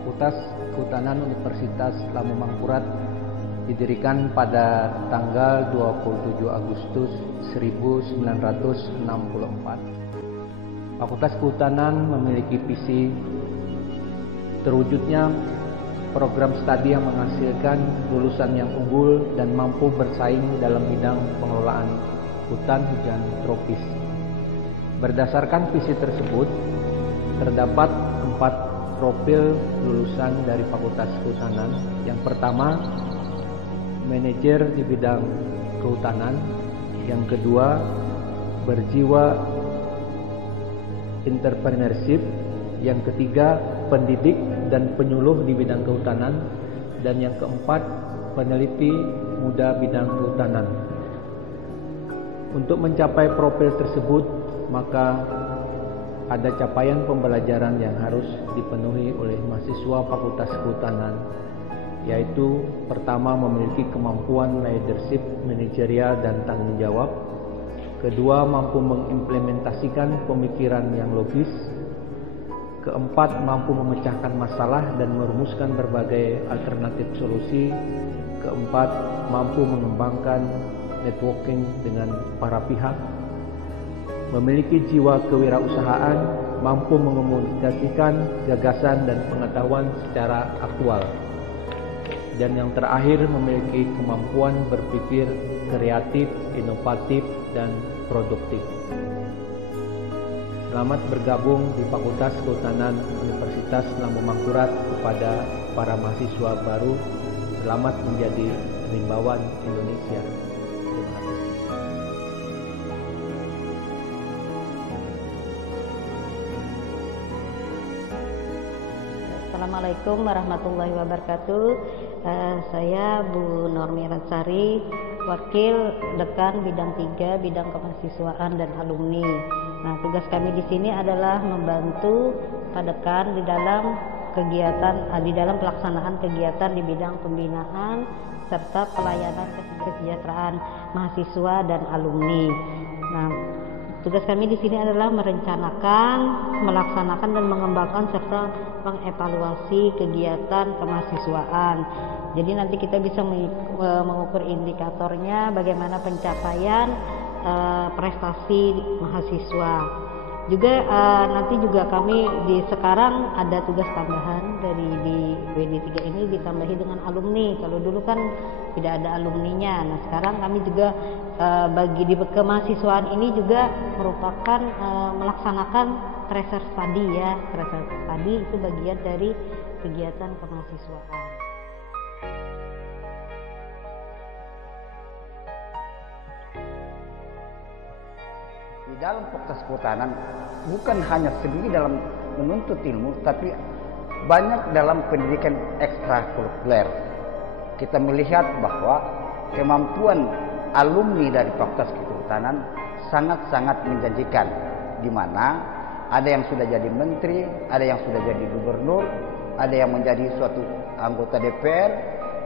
Fakultas Kehutanan Universitas Lampung Mangkurat didirikan pada tanggal 27 Agustus 1964. Fakultas Kehutanan memiliki visi terwujudnya program studi yang menghasilkan lulusan yang unggul dan mampu bersaing dalam bidang pengelolaan hutan hujan tropis. Berdasarkan visi tersebut, terdapat 4 profil lulusan dari Fakultas Kehutanan. Yang pertama, manajer di bidang kehutanan. Yang kedua, berjiwa entrepreneurship. Yang ketiga, pendidik dan penyuluh di bidang kehutanan. Dan yang keempat, peneliti muda bidang kehutanan. Untuk mencapai profil tersebut, maka ada capaian pembelajaran yang harus dipenuhi oleh mahasiswa Fakultas Kehutanan, yaitu pertama, memiliki kemampuan leadership, manajerial dan tanggung jawab. Kedua, mampu mengimplementasikan pemikiran yang logis. Keempat, mampu memecahkan masalah dan merumuskan berbagai alternatif solusi. Keempat, mampu mengembangkan networking dengan para pihak. Memiliki jiwa kewirausahaan, mampu mengomunikasikan gagasan dan pengetahuan secara aktual. Dan yang terakhir, memiliki kemampuan berpikir kreatif, inovatif, dan produktif. Selamat bergabung di Fakultas Kehutanan Universitas Lampung Mangkurat. Kepada para mahasiswa baru, selamat menjadi rimbawan Indonesia. Terima kasih. Assalamualaikum warahmatullahi wabarakatuh. Saya Bu Normi Ransari, Wakil Dekan Bidang 3 Bidang Kemahasiswaan dan Alumni. Nah, tugas kami di sini adalah membantu Pak Dekan di dalam pelaksanaan kegiatan di bidang pembinaan serta pelayanan kesejahteraan mahasiswa dan alumni. Nah, tugas kami di sini adalah merencanakan, melaksanakan dan mengembangkan serta mengevaluasi kegiatan kemahasiswaan. Jadi nanti kita bisa mengukur indikatornya bagaimana pencapaian prestasi mahasiswa. Juga nanti juga kami sekarang ada tugas tambahan dari di WD3 ini ditambahi dengan alumni. Kalau dulu kan tidak ada alumninya. Nah, sekarang kami juga bagi di kemahasiswaan ini juga merupakan melaksanakan tracer study ya. Tracer study itu bagian dari kegiatan kemahasiswaan. Di dalam Fakultas Kehutanan bukan hanya sendiri dalam menuntut ilmu, tapi banyak dalam pendidikan ekstrakurikuler. Kita melihat bahwa kemampuan alumni dari Fakultas Kehutanan sangat-sangat menjanjikan, di mana ada yang sudah jadi menteri, ada yang sudah jadi gubernur, ada yang menjadi suatu anggota DPR,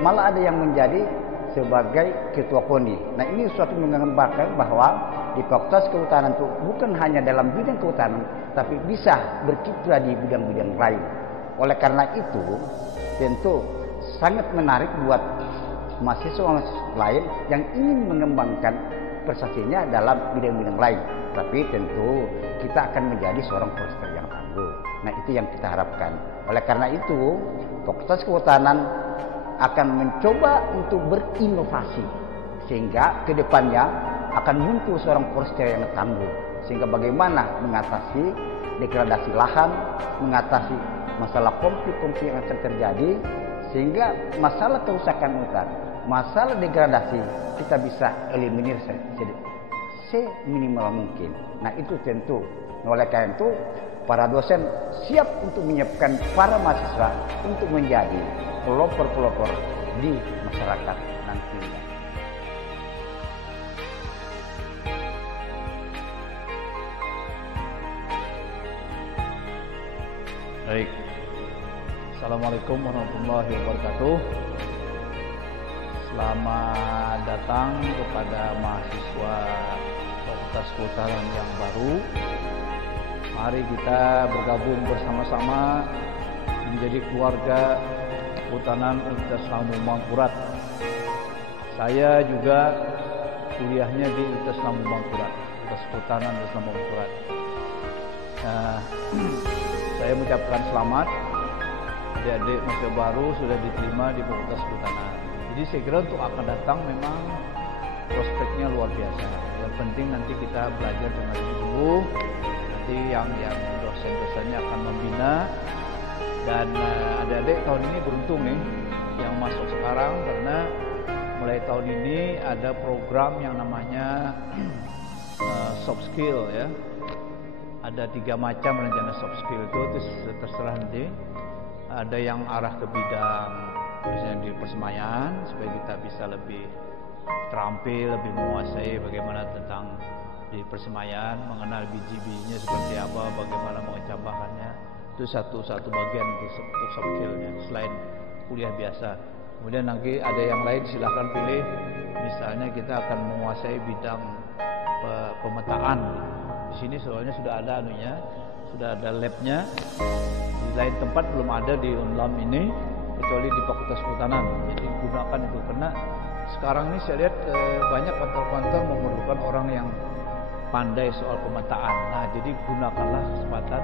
malah ada yang menjadi sebagai ketua KONI. Nah, ini suatu menggambarkan bahwa di Fakultas Kehutanan itu bukan hanya dalam bidang kehutanan, tapi bisa berkiprah di bidang-bidang lain. Oleh karena itu, tentu sangat menarik buat mahasiswa lain yang ingin mengembangkan prestasinya dalam bidang-bidang lain. Tapi tentu kita akan menjadi seorang forester yang tangguh. Nah, itu yang kita harapkan. Oleh karena itu, Fakultas Kehutanan akan mencoba untuk berinovasi sehingga ke depannya akan muncul seorang forester yang tangguh, sehingga bagaimana mengatasi degradasi lahan, mengatasi masalah konflik-konflik yang akan terjadi, sehingga masalah kerusakan hutan, masalah degradasi kita bisa eliminir seminimal mungkin. Nah, itu tentu. Oleh karena itu, para dosen siap untuk menyiapkan para mahasiswa untuk menjadi pelopor-pelopor di masyarakat nantinya. Baik. Assalamualaikum warahmatullahi wabarakatuh. Selamat datang kepada mahasiswa Fakultas Kehutanan yang baru. Mari kita bergabung bersama-sama menjadi keluarga Kehutanan Universitas Lambung Mangkurat. Saya juga kuliahnya di Universitas Lambung Mangkurat, Universitas Kehutanan Universitas Lambung Mangkurat. Saya mengucapkan selamat, adik-adik mahasiswa baru sudah diterima di Fakultas Kehutanan. Jadi saya kira untuk akan datang memang prospeknya luar biasa. Yang penting nanti kita belajar dengan sungguh. Nanti yang dosen-dosennya akan membina. Dan adik-adik tahun ini beruntung nih yang masuk sekarang, karena mulai tahun ini ada program yang namanya soft skill ya. Ada 3 macam rencana soft skill itu terserah nanti. Ada yang arah ke bidang misalnya di persemaian supaya kita bisa lebih terampil, lebih menguasai bagaimana tentang di persemaian, mengenal biji-bijinya seperti apa, bagaimana mengecampahkannya. Itu satu bagian untuk soft skill-nya selain kuliah biasa. Kemudian nanti ada yang lain, silahkan pilih. Misalnya kita akan menguasai bidang pemetaan. Di sini soalnya sudah ada anunya, sudah ada lab-nya. Di lain tempat belum ada di Unlam ini, kecuali di Fakultas Kehutanan. Jadi gunakan itu, karena sekarang ini saya lihat banyak kantor-kantor memerlukan orang yang pandai soal pemetaan. Nah, jadi gunakanlah kesempatan,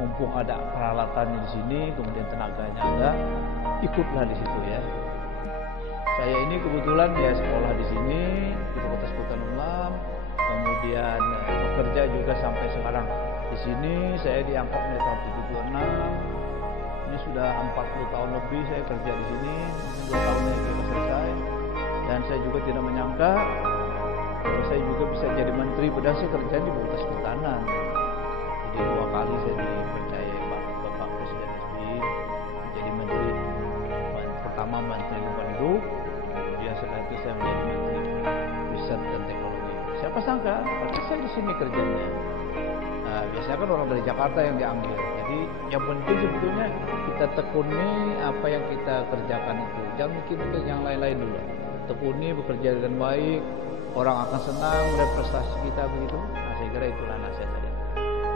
mumpung ada peralatannya di sini, kemudian tenaganya ada, ikutlah di situ ya. Saya ini kebetulan ya sekolah di sini di Fakultas Kehutanan Unlam, kemudian bekerja juga sampai sekarang. Di sini saya diangkat dari tahun 76. Ini sudah 40 tahun lebih saya kerja di sini, 2 tahun lagi kita selesai. Dan saya juga tidak menyangka kalau saya juga bisa jadi menteri, padahal saya kerja di Fakultas Kehutanan. Jadi 2 kali saya dipercaya Bapak Presiden SBY menjadi menteri. Pertama Menteri Lingkungan Hidup, kemudian setelah itu saya menjadi Menteri Riset dan Teknologi. Siapa sangka, padahal saya di sini kerjanya. Nah, biasanya kan orang dari Jakarta yang diambil. Jadi yang penting sebetulnya kita tekuni apa yang kita kerjakan itu. Jangan mikir yang lain-lain dulu. Tekuni, bekerja dengan baik, orang akan senang melihat prestasi kita begitu. Nah, saya kira itulah nasihat saya.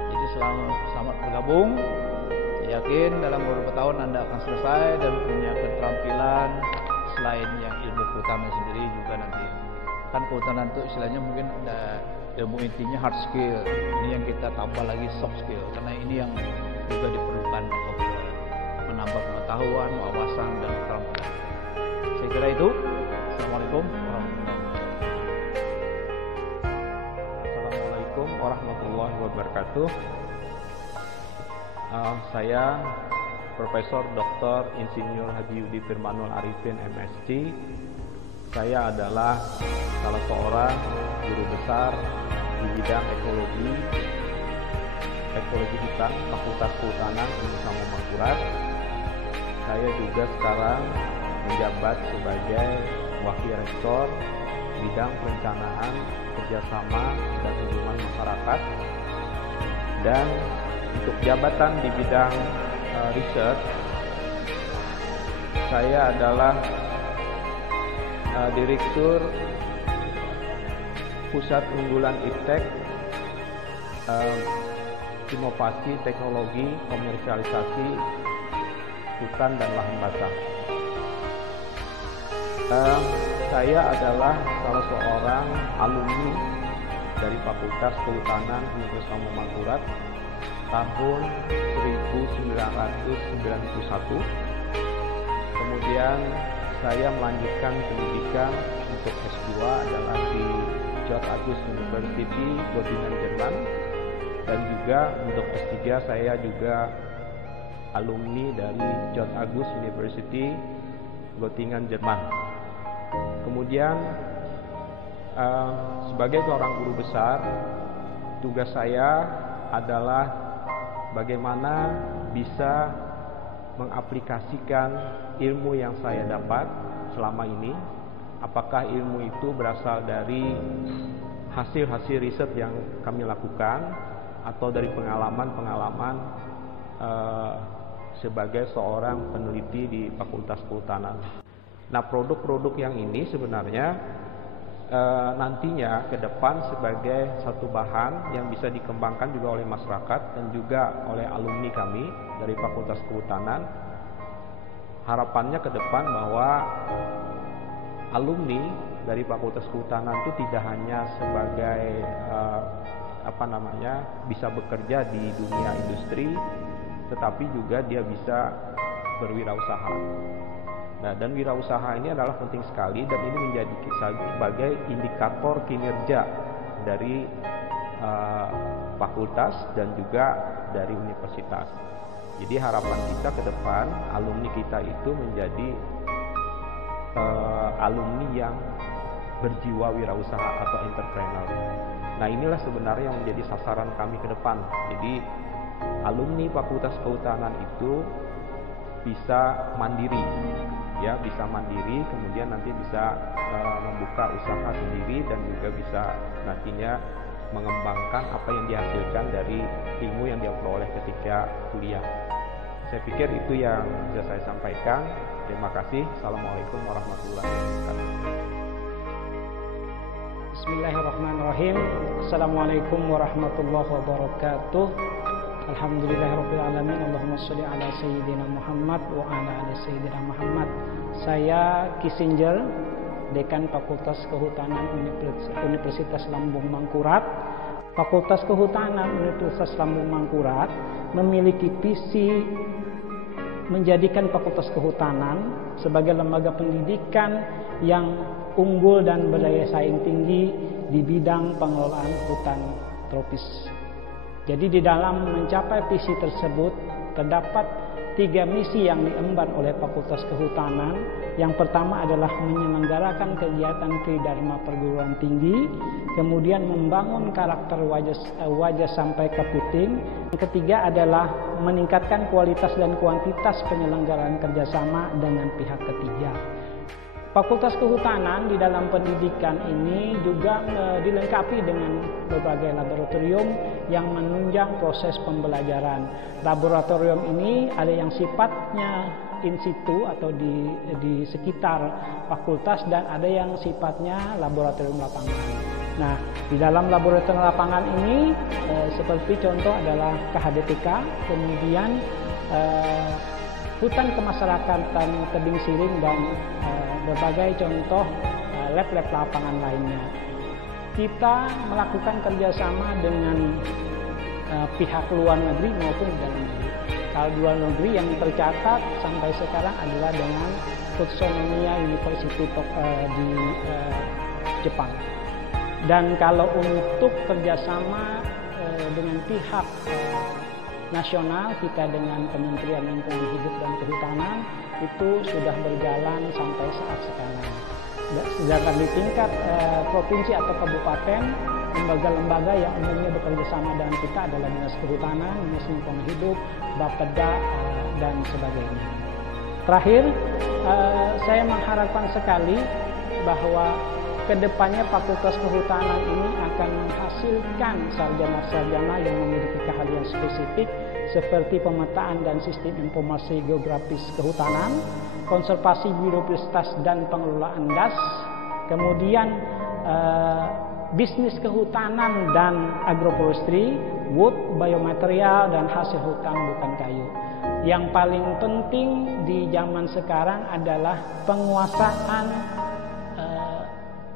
Jadi selamat bergabung. Saya yakin dalam beberapa tahun Anda akan selesai dan punya keterampilan selain yang ilmu kehutanan sendiri juga nanti. Kan kehutanan itu istilahnya mungkin ada ilmu intinya hard skill. Ini yang kita tambah lagi soft skill, karena ini yang juga diperlukan untuk menambah pengetahuan, wawasan dan keterampilan. Saya kira itu. Assalamualaikum warahmatullahi wabarakatuh. Assalamualaikum warahmatullahi wabarakatuh. Saya Profesor Dr. Insinyur Haji Yudi Firmanul Arifin MSc. Saya adalah salah seorang guru besar di bidang ekologi hutan Fakultas Kehutanan Universitas Mangkurat. Saya juga sekarang menjabat sebagai Wakil Rektor bidang perencanaan, kerjasama dan hubungan masyarakat. Dan untuk jabatan di bidang riset, saya adalah Direktur Pusat Unggulan Iptek Inovasi Teknologi Komersialisasi Hutan dan Lahan Basah. Saya adalah salah seorang alumni dari Fakultas Kehutanan Universitas Lambung Mangkurat tahun 1991. Kemudian saya melanjutkan pendidikan untuk S2 adalah di George August University, Göttingen, Jerman. Dan juga untuk S3 saya juga alumni dari George August University, Göttingen, Jerman. Kemudian sebagai seorang guru besar, tugas saya adalah bagaimana bisa mengaplikasikan ilmu yang saya dapat selama ini. Apakah ilmu itu berasal dari hasil-hasil riset yang kami lakukan atau dari pengalaman-pengalaman sebagai seorang peneliti di Fakultas Kehutanan. Nah, produk-produk yang ini sebenarnya nantinya ke depan sebagai satu bahan yang bisa dikembangkan juga oleh masyarakat dan juga oleh alumni kami dari Fakultas Kehutanan. Harapannya ke depan bahwa alumni dari Fakultas Kehutanan itu tidak hanya sebagai bisa bekerja di dunia industri, tetapi juga dia bisa berwirausaha. Nah, dan wirausaha ini adalah penting sekali dan ini menjadi sebagai indikator kinerja dari fakultas dan juga dari universitas. Jadi harapan kita ke depan alumni kita itu menjadi alumni yang berjiwa wirausaha atau entrepreneur. Nah, inilah sebenarnya yang menjadi sasaran kami ke depan. Jadi alumni Fakultas Kehutanan itu bisa mandiri, ya, bisa mandiri, kemudian nanti bisa membuka usaha sendiri dan juga bisa nantinya mengembangkan apa yang dihasilkan dari ilmu yang dia peroleh ketika kuliah. Saya pikir itu yang bisa saya sampaikan. Terima kasih. Assalamualaikum warahmatullahi wabarakatuh. Bismillahirrahmanirrahim. Assalamualaikum warahmatullahi wabarakatuh. Alhamdulillahirabbil alamin. Allahumma shalli ala sayyidina Muhammad wa ala ali sayyidina Muhammad. Saya Kissinger, Dekan Fakultas Kehutanan Universitas Lambung Mangkurat. Fakultas Kehutanan Universitas Lambung Mangkurat memiliki visi menjadikan Fakultas Kehutanan sebagai lembaga pendidikan yang unggul dan berdaya saing tinggi di bidang pengelolaan hutan tropis. Jadi di dalam mencapai visi tersebut terdapat 3 misi yang diemban oleh Fakultas Kehutanan. Yang pertama adalah menyelenggarakan kegiatan tridharma perguruan tinggi, kemudian membangun karakter wajah sampai ke puting. Yang ketiga adalah meningkatkan kualitas dan kuantitas penyelenggaraan kerjasama dengan pihak ketiga. Fakultas Kehutanan di dalam pendidikan ini juga dilengkapi dengan berbagai laboratorium yang menunjang proses pembelajaran. Laboratorium ini ada yang sifatnya in situ atau di sekitar fakultas dan ada yang sifatnya laboratorium lapangan. Nah, di dalam laboratorium lapangan ini seperti contoh adalah KHDTK, kemudian hutan kemasyarakatan Tebing Siring dan berbagai contoh lab-lab lapangan lainnya. Kita melakukan kerjasama dengan pihak luar negeri maupun dalam negeri. Kalau luar negeri yang tercatat sampai sekarang adalah dengan Utsunomiya University di Jepang. Dan kalau untuk kerjasama dengan pihak nasional, kita dengan Kementerian Lingkungan Hidup dan Kehutanan itu sudah berjalan sampai saat sekarang. Sedangkan di tingkat provinsi atau kabupaten, lembaga-lembaga yang umumnya bekerja sama dengan kita adalah Dinas Kehutanan, Dinas Lingkungan Hidup, Bapeda, dan sebagainya. Terakhir, saya mengharapkan sekali bahwa kedepannya Fakultas Kehutanan ini akan menghasilkan sarjana-sarjana yang memiliki keahlian spesifik seperti pemetaan dan sistem informasi geografis kehutanan, konservasi biodiversitas dan pengelolaan das, kemudian bisnis kehutanan dan agroforestry, wood, biomaterial, dan hasil hutan bukan kayu. Yang paling penting di zaman sekarang adalah penguasaan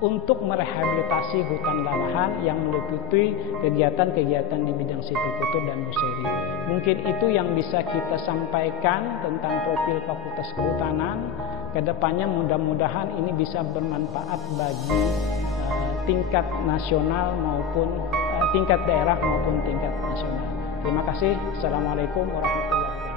untuk merehabilitasi hutan dan lahan yang meliputi kegiatan-kegiatan di bidang silvikultur dan museri. Mungkin itu yang bisa kita sampaikan tentang profil Fakultas Kehutanan. Kedepannya mudah-mudahan ini bisa bermanfaat bagi tingkat nasional maupun tingkat daerah maupun tingkat nasional. Terima kasih. Assalamualaikum warahmatullahi wabarakatuh.